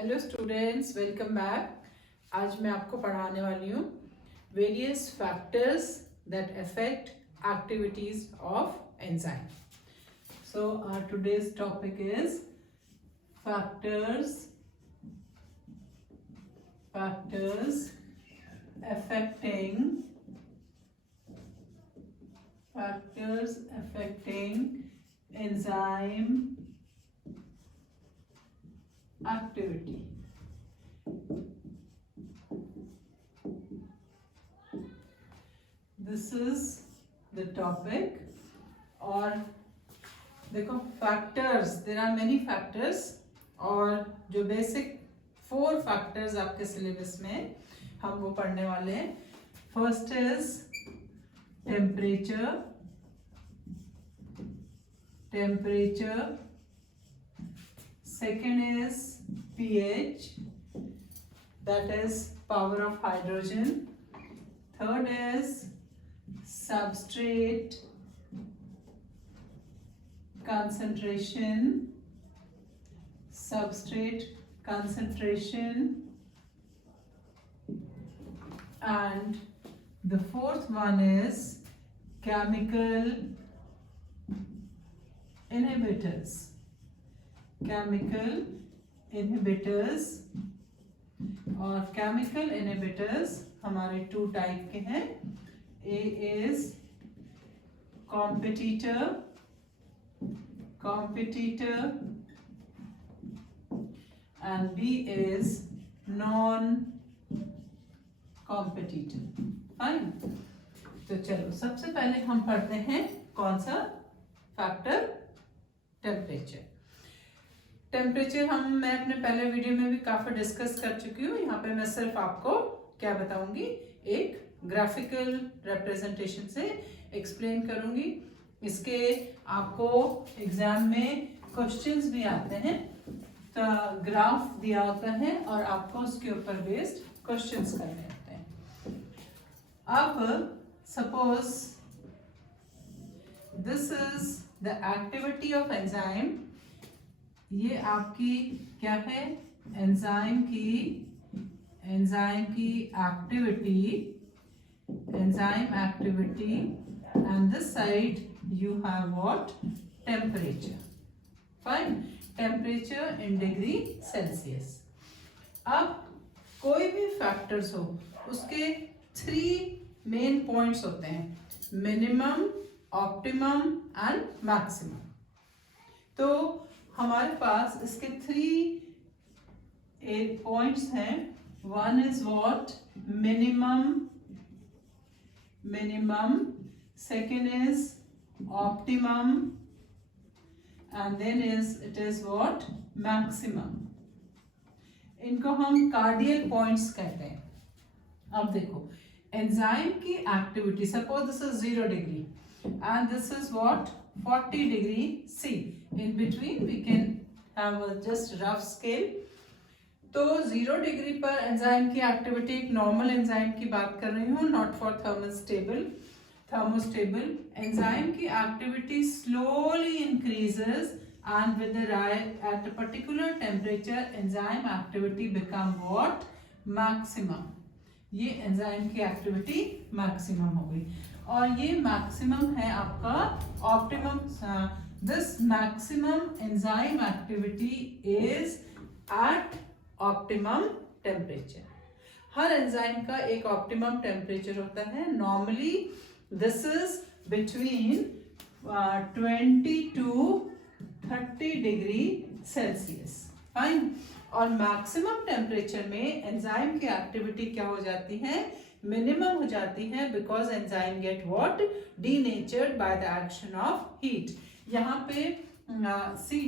Hello students, welcome back. आज मैं आपको पढ़ाने वाली हूँ various factors that affect activities of enzyme. So our today's topic is factors affecting enzyme activity. This is the topic. और देखो factors, there are many factors और जो बेसिक 4 फैक्टर्स आपके सिलेबस में हम वो पढ़ने वाले हैं। First is temperature, second is pH, that is power of hydrogen. Third is substrate concentration, and the fourth one is chemical inhibitors. और chemical inhibitors हमारे 2 टाइप के हैं। A is competitor and B is non-competitor. Fine. तो चलो सबसे पहले हम पढ़ते हैं कौन सा फैक्टर, टेम्परेचर मैं अपने पहले वीडियो में भी काफी डिस्कस कर चुकी हूँ। यहाँ पे मैं सिर्फ आपको क्या बताऊंगी, एक ग्राफिकल रिप्रेजेंटेशन से एक्सप्लेन करूंगी। इसके आपको एग्जाम में क्वेश्चंस भी आते हैं, तो ग्राफ दिया होता है और आपको उसके ऊपर बेस्ड क्वेश्चंस करने होते हैं। अब suppose this is the activity of enzyme. ये आपकी क्या है, एंजाइम की activity and this side you have what, temperature. Fine, temperature in degree Celsius. अब कोई भी फैक्टर्स हो उसके 3 मेन पॉइंट्स होते हैं, मिनिमम, ऑप्टिमम एंड मैक्सिमम। तो हमारे पास इसके 3 पॉइंट्स हैं। One is what, minimum, second is optimum, and then it is what, maximum. इनको हम कार्डियल पॉइंट्स कहते हैं। अब देखो एंजाइम की activity, suppose this is 0 degree and this is what 40 degree C. In between we can have just rough scale. तो 0 degree पर enzyme की एक्टिविटी, एक नॉर्मल एंजाइम की बात कर रही हूँ, नॉट फॉर thermostable enzyme की activity slowly increases and with the rise at a particular temperature enzyme activity become what, maximum. ये enzyme की activity maximum हो गई और ये maximum है आपका optimum. This maximum enzyme activity is at optimum temperature. हर एंजाइम का एक ऑप्टिमम टेम्परेचर होता है। Normally this is between 20 to 30 degree Celsius. Fine. और मैक्सिमम टेम्परेचर में एंजाइम की एक्टिविटी क्या हो जाती है, मिनिमम हो जाती है, because enzyme get what, denatured by the action of heat. यहाँ पे see,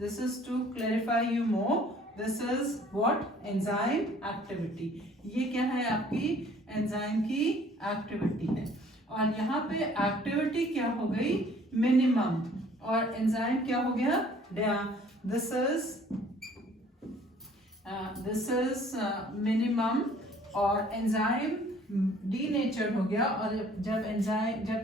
this is to clarify you more, this is what, enzyme activity. ये क्या है, आपकी एंजाइम की एक्टिविटी है। और यहाँ पे एक्टिविटी क्या हो गई, मिनिमम, और एंजाइम क्या हो गया, दिस इज मिनिमम, और एंजाइम डीनेचर्ड हो गया। और जब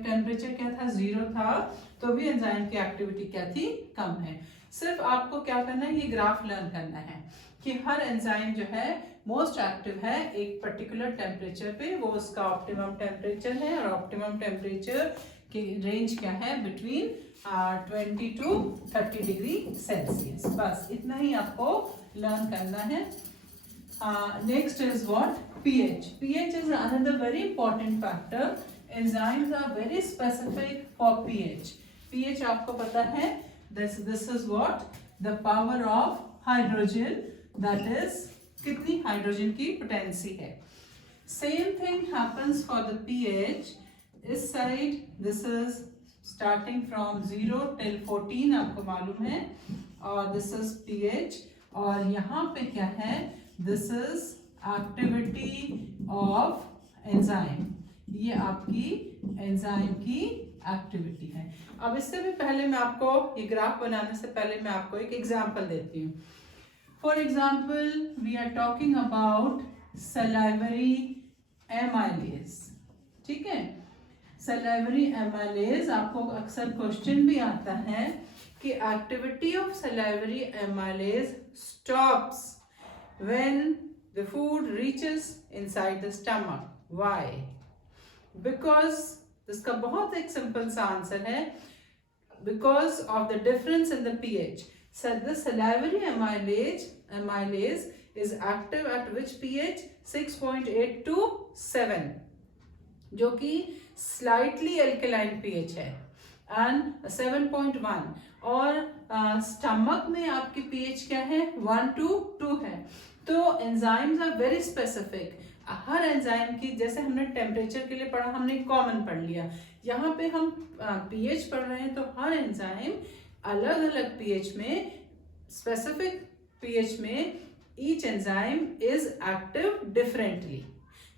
टेम्परेचर क्या था, 0 था, तो भी एंजाइम की एक्टिविटी क्या थी, कम है। सिर्फ आपको क्या करना है, ये ग्राफ लर्न करना है कि हर एंजाइम जो है मोस्ट एक्टिव है एक पर्टिकुलर टेम्परेचर पे, वो उसका ऑप्टिमम टेम्परेचर है, और ऑप्टिमम टेम्परेचर की रेंज क्या है, बिटवीन 20 to 30 डिग्री सेल्सियस। बस इतना ही आपको लर्न करना है। Next is what, pH. pH is another very important factor. Enzymes are very specific for pH. pH आपको पता है, this is what, the power of hydrogen, that is कितनी hydrogen की पोटेंसी है। Same thing happens for the pH। इस side this is starting from 0 till 14 आपको मालूम है, और दिस इज pH, और यहाँ पे क्या है, this is activity of enzyme, ये आपकी एंजाइम की एक्टिविटी है। अब इससे भी पहले मैं आपको ये ग्राफ बनाने से पहले मैं आपको एक एग्जांपल देती हूँ। For example we are talking about salivary amylase, ठीक है। सलाइवरी एमाइलेज, आपको अक्सर क्वेश्चन भी आता है कि activity of salivary amylase stops when the food reaches inside the stomach. Why? Because इसका बहुत एक सिंपल सा आंसर है, because of the difference in the pH. So the salivary amylase is active at which pH? 6.8 to 7, जो कि slightly alkaline pH है, and 7.1, और stomach में आपकी pH क्या है, 1 to 2 है। तो एंजाइम्स आर वेरी स्पेसिफिक। हर एंजाइम की, जैसे हमने टेम्परेचर के लिए पढ़ा, हमने कॉमन पढ़ लिया, यहाँ पे हम पीएच पढ़ रहे हैं, तो हर एंजाइम अलग अलग पीएच में, स्पेसिफिक पीएच में each enzyme is active differently.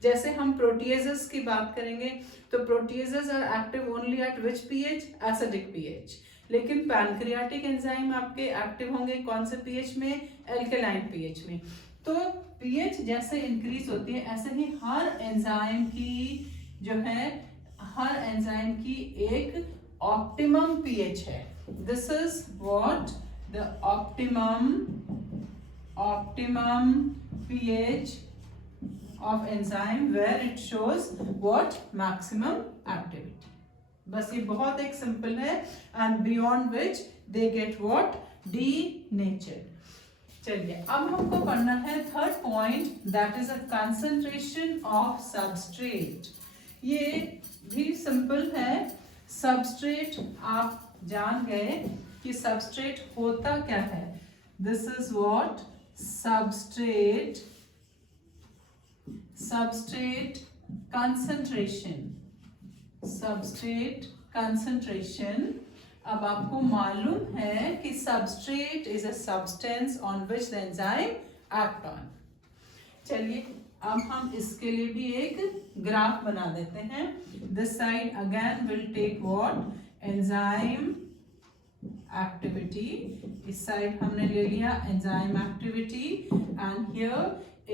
जैसे हम प्रोटीएजेस की बात करेंगे तो proteases are active only at which pH, acidic pH, लेकिन पैनक्रियाटिक एंजाइम आपके एक्टिव होंगे कौन से पीएच में, एल्केलाइन पीएच में। तो पीएच जैसे इंक्रीज होती है, ऐसे ही हर एंजाइम की जो है, हर एंजाइम की एक ऑप्टिमम पीएच है। This is what, the optimum pH of enzyme where it shows what, maximum activity. बस ये बहुत एक सिंपल है, and beyond which they get what, denatured. चलिए अब हमको पढ़ना है third point, that is a concentration of substrate. ये भी सिंपल है। substrate आप जान गए कि substrate होता क्या है। This is what, substrate concentration। अब आपको मालूम है कि substrate is a substance on which the enzyme act on। चलिए अब हम इसके लिए भी एक ग्राफ बना देते हैं। This side again will take what, enzyme activity, इस साइड हमने ले लिया enzyme activity, and here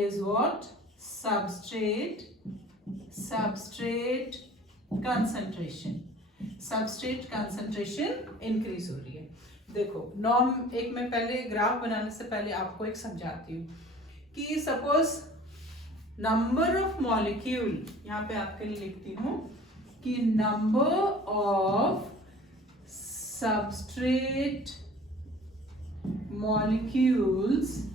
is what, substrate concentration increase हो रही है। देखो नॉर्म, एक मैं पहले ग्राफ बनाने से पहले आपको एक समझाती हूँ कि सपोज नंबर ऑफ मॉलिक्यूल, यहाँ पे आपके लिए लिखती हूँ कि number of substrate molecules,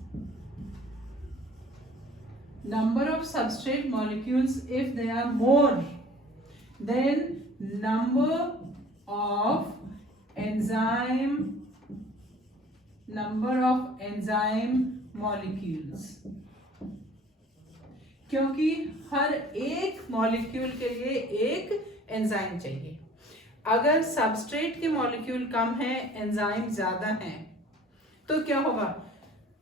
number of substrate molecules, if they are more than number of enzyme molecules, क्योंकि हर एक मॉलिक्यूल के लिए एक एंजाइम चाहिए। अगर सबस्ट्रेट के मॉलिक्यूल कम है, एंजाइम ज्यादा है, तो क्या होगा,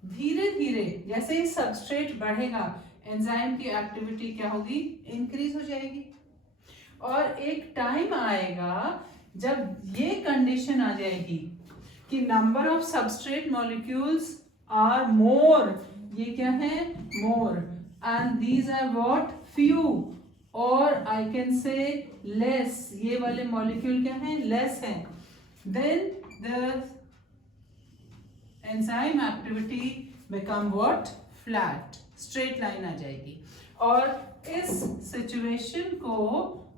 धीरे धीरे जैसे ही सबस्ट्रेट बढ़ेगा, एंजाइम की एक्टिविटी क्या होगी, इंक्रीज हो जाएगी। और एक टाइम आएगा जब ये कंडीशन आ जाएगी कि number of substrate molecules are more, ये क्या है, more, and these are what, few, और आई कैन से लेस, ये वाले मॉलिक्यूल क्या हैं, लेस हैं। Then the enzyme activity become what, flat, straight line आ जाएगी। और इस सिचुएशन को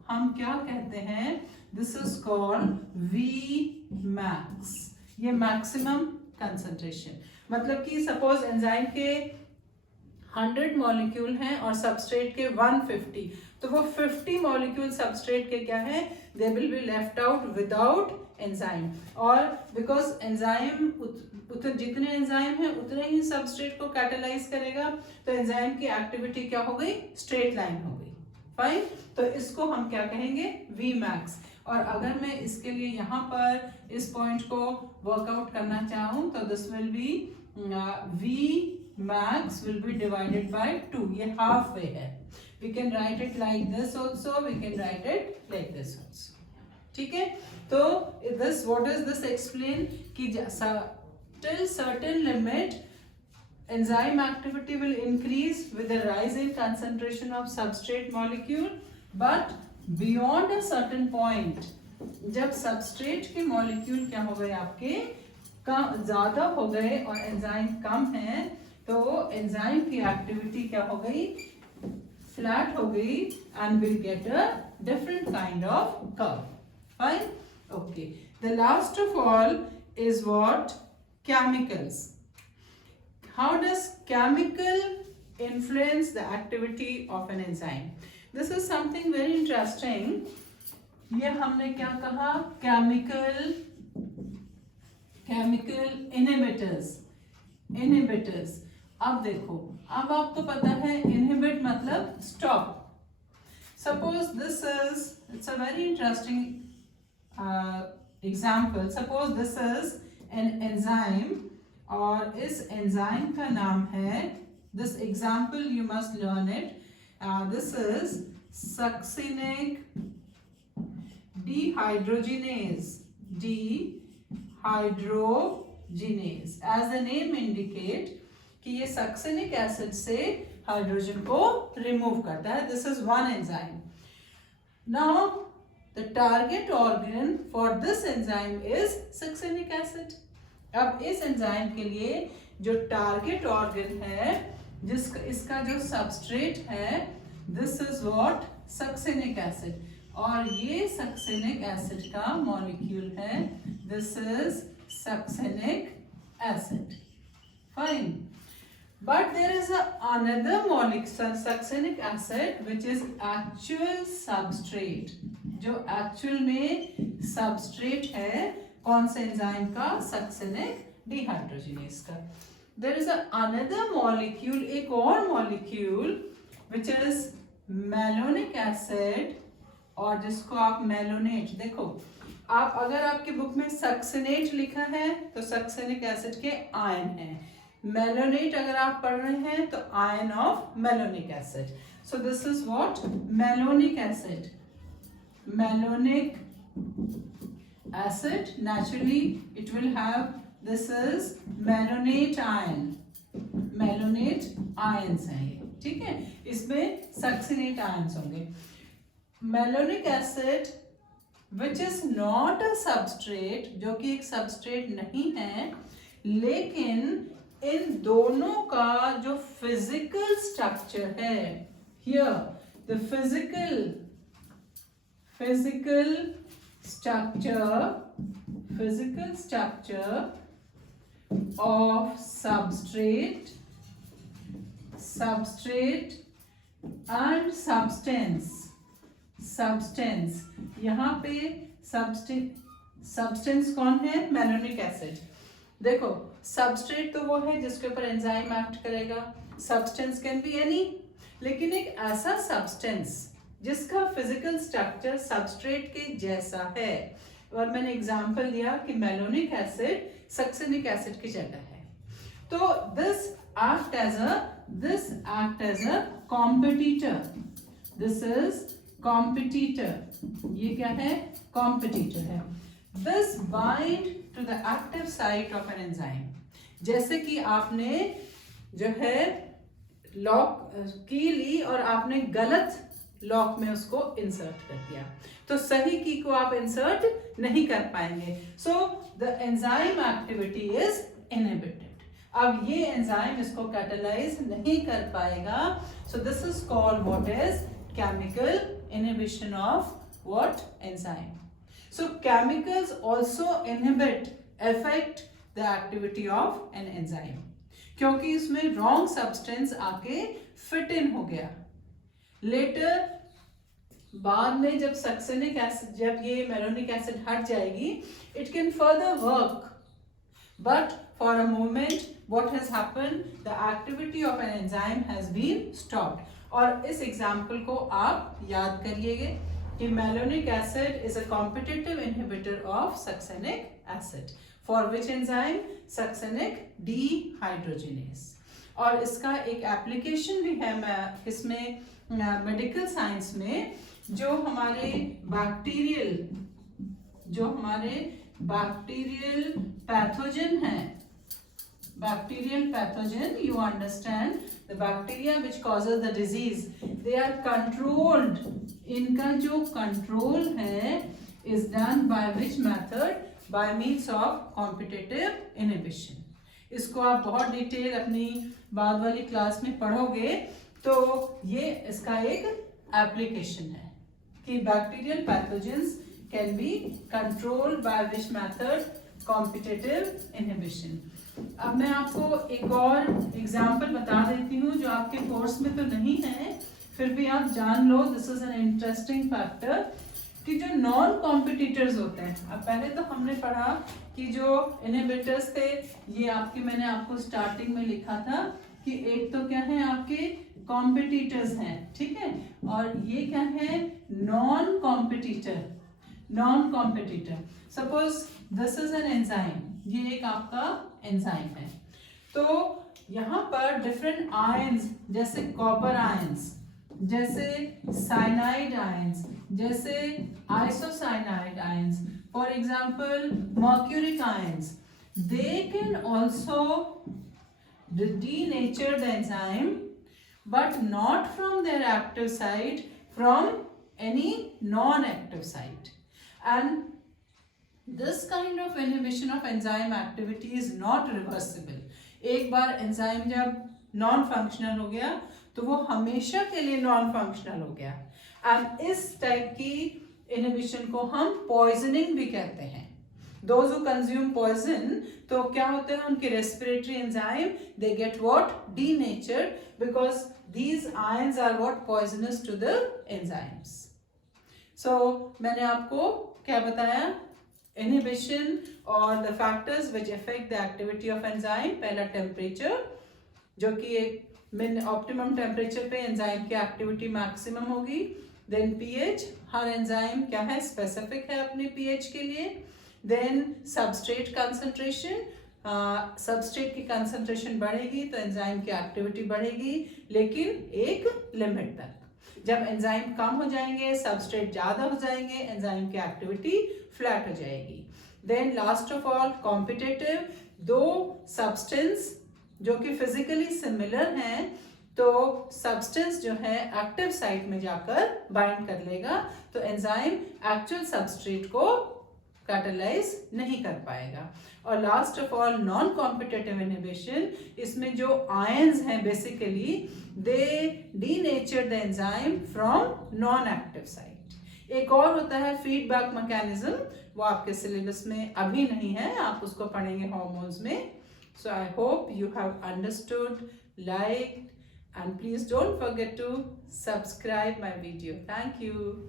हम क्या कहते हैं, this is called V max, ये मैक्सिमम कंसंट्रेशन। मतलब कि सपोज एंजाइम के 100 मॉलिक्यूल हैं और सबस्ट्रेट के 150, तो वो 50 मॉलिक्यूल सबस्ट्रेट के क्या है, they will be left out without enzyme. और बिकॉज एंजाइम जितने एंजाइम है उतने ही सबस्ट्रेट को कैटालाइज करेगा, तो एंजाइम की एक्टिविटी क्या हो गई, स्ट्रेट लाइन हो गई। फाइन, तो इसको हम क्या कहेंगे, वी मैक्स। और अगर मैं इसके लिए यहाँ पर इस पॉइंट को वर्कआउट करना चाहूँ तो this will be V max will be divided by 2, ये halfway है। We can write it like this also, we can write it like this also, ठीक है। तो this, what does this explain, कि till certain limit enzyme activity will increase with the rise in concentration of substrate molecule, but beyond a certain point, जब substrate के molecule क्या हो गए आपके ज्यादा हो गए और एंजाइम कम है, तो एंजाइम की एक्टिविटी क्या हो गई, फ्लैट हो गई, and will get a different kind of curve. Fine, okay. The last of all is what, chemicals. How does chemical influence the activity of an enzyme? This is something very interesting. ये हमने क्या कहा, chemical inhibitors. अब देखो, अब आपको पता है इनहिबिट मतलब stop. Suppose this is, it's a very interesting example. Suppose this is an enzyme और इस एंजाइम का नाम है, this example you must learn it, this is succinic dehydrogenase, as the name indicate कि ये सक्सिनिक एसिड से hydrogen को remove करता है। This is one enzyme. Now the target organ for this enzyme is succinic acid. अब इस enzyme के लिए जो टारगेट ऑर्गन है, जिसका इसका जो सबस्ट्रेट है, this is what, succinic acid. और ये सक्सिनिक एसिड का मॉलिक्यूल है, this is succinic acid. Fine, but there is another molecule, succinic acid, which is actual substrate, जो actual में substrate है कौन से एंजाइम का, सक्सिनिक डिहाइड्रोजिनेज का। There is another molecule, एक और molecule which is malonic acid, और जिसको आप मेलोनेट, देखो आप अगर आपकी बुक में सक्सिनेट लिखा है तो सक्सिनिक एसिड के आयन है, मेलोनेट अगर आप पढ़ रहे हैं तो ion of malonic acid. So this is what, malonic acid. Malonic acid naturally it will have, this is malonate ion, malonate ions हैं ये, ठीक है। इसमें सक्सिनेट आयंस होंगे। Malonic acid which is not a substrate, जो कि एक substrate नहीं है, लेकिन इन दोनों का जो फिजिकल स्ट्रक्चर है, here the physical structure of substrate and substance, यहाँ पे सब्सटेंस कौन है, मेलोनिक एसिड। देखो सबस्ट्रेट तो वो है जिसके ऊपर एंजाइम एक्ट करेगा, सब्सटेंस कैन बी एनी, लेकिन एक ऐसा सब्सटेंस जिसका फिजिकल स्ट्रक्चर सबस्ट्रेट के जैसा है, और मैंने एग्जांपल दिया कि मेलोनिक एसिड सक्सिनिक एसिड की जगह है, तो this act as a competitor. This is competitor, ये क्या है, कॉम्पिटिटर है। This bind to the active site of an enzyme. जैसे कि आपने जो है लॉक की ली और आपने गलत लॉक में उसको इंसर्ट कर दिया, तो सही की को आप इंसर्ट नहीं कर पाएंगे। So the enzyme activity is inhibited. अब ये एंजाइम इसको कैटालाइज नहीं कर पाएगा, so this is called what is chemical inhibition of what enzyme. So chemicals also inhibit affect the activity of an enzyme, क्योंकि इसमें रॉन्ग सब्सटेंस आके fit in हो गया। लेटर बाद में जब सक्सेनिक एसिड, जब ये मेलोनिक एसिड हट जाएगी, it can further work, but for a moment what has happened, the activity of an enzyme has been stopped। और इस एग्जाम्पल को आप याद करिएगा कि malonic acid is a competitive inhibitor of succinic acid, for which enzyme succinic dehydrogenase. और इसका एक एप्लीकेशन भी है इसमें मेडिकल साइंस में, जो हमारे बैक्टीरियल पैथोजन है, bacterial pathogen, you understand, the bacteria which causes the disease, they are controlled, इनका जो control है is done by which method, by means of competitive inhibition। इसको आप बहुत डिटेल अपनी बाद वाली क्लास में पढ़ोगे, तो ये इसका एक एप्लीकेशन है कि bacterial pathogens can be controlled by which method, competitive inhibition। अब मैं आपको एक और एग्जाम्पल बता देती हूँ जो आपके कोर्स में तो नहीं है, फिर भी आप जान लो, this is an interesting factor, कि जो नॉन कॉम्पिटिटर्स होते हैं। अब पहले तो हमने पढ़ा कि जो इनहिबिटर्स थे, ये मैंने आपको स्टार्टिंग में लिखा था कि एक तो क्या है आपके कॉम्पिटिटर्स हैं, ठीक है, और ये क्या है non competitor. Suppose this is an enzyme, ये एक आपका एंजाइम है, तो यहाँ पर डिफरेंट आयंस, जैसे कॉपर आयंस, जैसे साइनाइड आयंस, जैसे isocyanide ions, for example mercuric ions, they can also denature the enzyme, but not from their active site, from any non-active site, and this kind of inhibition of enzyme activity is not reversible। एक बार enzyme जब non functional हो गया तो वो हमेशा के लिए non functional हो गया, एंड इस टाइप की इनहिबिशन को हम पॉइजनिंग भी कहते हैं। Those who consume poison, तो क्या होते हैं उनके respiratory enzyme, they get what denatured, because these ions are what poisonous to the enzymes। So मैंने आपको क्या बताया, इनहिबिशन और the factors which affect the activity of enzyme. पहला टेम्परेचर, जो कि एक ऑप्टिमम टेम्परेचर पे एंजाइम की एक्टिविटी मैक्सिमम होगी। देन पीएच, हर एंजाइम क्या है स्पेसिफिक है अपने पीएच के लिए। देन सबस्ट्रेट कंसंट्रेशन, सबस्ट्रेट की कंसंट्रेशन बढ़ेगी तो एंजाइम की एक्टिविटी बढ़ेगी, लेकिन एक लिमिट तक। जब एंजाइम कम हो जाएंगे, सबस्ट्रेट ज्यादा हो जाएंगे, एंजाइम की एक्टिविटी फ्लैट हो जाएगी। Then last of all competitive, दो सब्सटेंस जो कि फिजिकली सिमिलर हैं, तो सब्सटेंस जो है एक्टिव साइट में जाकर बाइंड कर लेगा, तो एंजाइम एक्चुअल सबस्ट्रेट को कैटालाइज नहीं कर पाएगा। और last of all non competitive inhibition, इसमें जो आयंस हैं basically they denature the enzyme from non active site. एक और होता है फीडबैक मैकेनिज्म, वो आपके सिलेबस में अभी नहीं है, आप उसको पढ़ेंगे हॉर्मोन्स में। So I hope you have understood, like, and please don't forget to subscribe my video. Thank you.